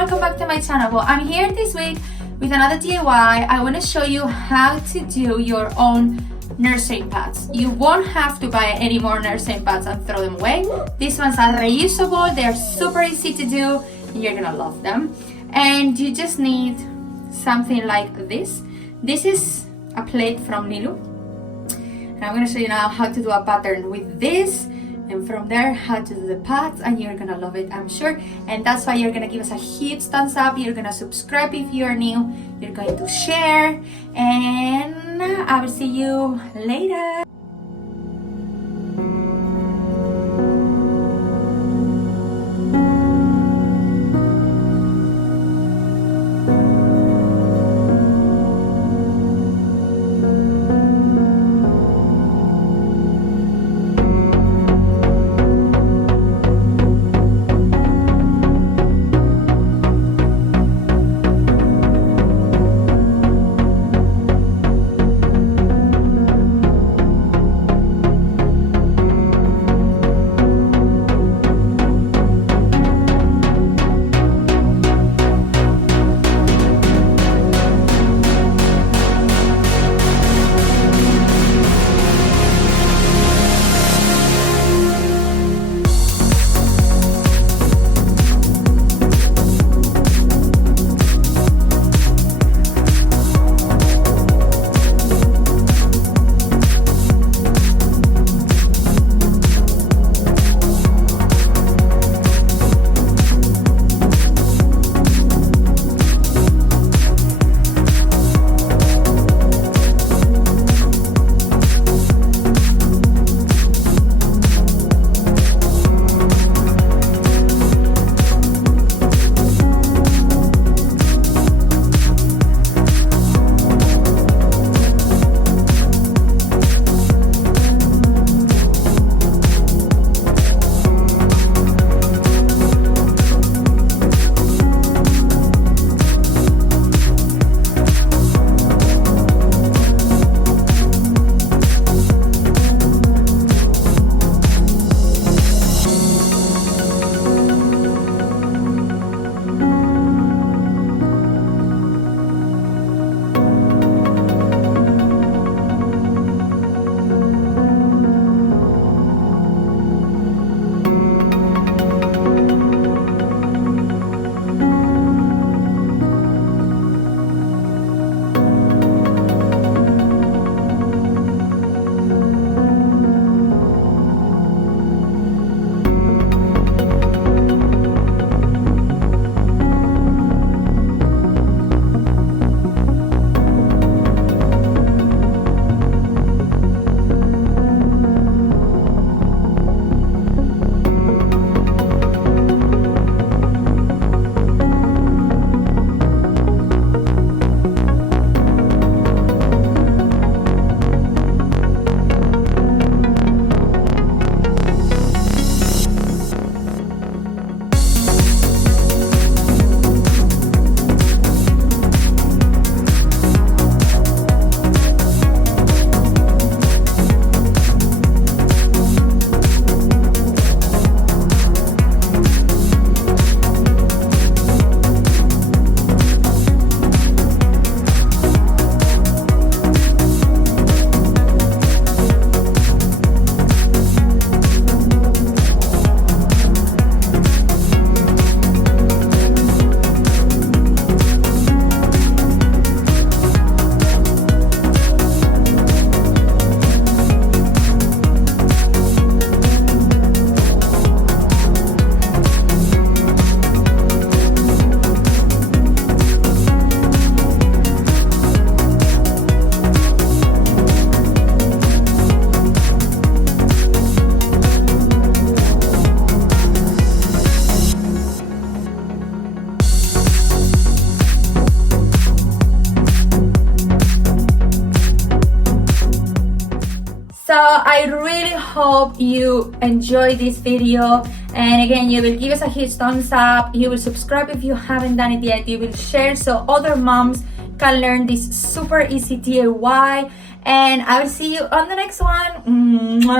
welcome back to my channel. Well, I'm here this week with another DIY. I want to show you how to do your own nursing pads. You won't have to buy any more nursing pads and throw them away. These ones are reusable, they're super easy to do, and you're gonna love them. And you just need something like this. This is a plate from Nilu. And I'm gonna show you now how to do a pattern with this, and from there how to do the pads, and you're gonna love it, I'm sure. And that's why you're gonna give us a huge thumbs up, you're gonna subscribe if you're new, you're going to share, and I will see you later. So I really hope you enjoyed this video, and again, you will give us a huge thumbs up, you will subscribe if you haven't done it yet, you will share so other moms can learn this super easy DIY, and I will see you on the next one. Mwah.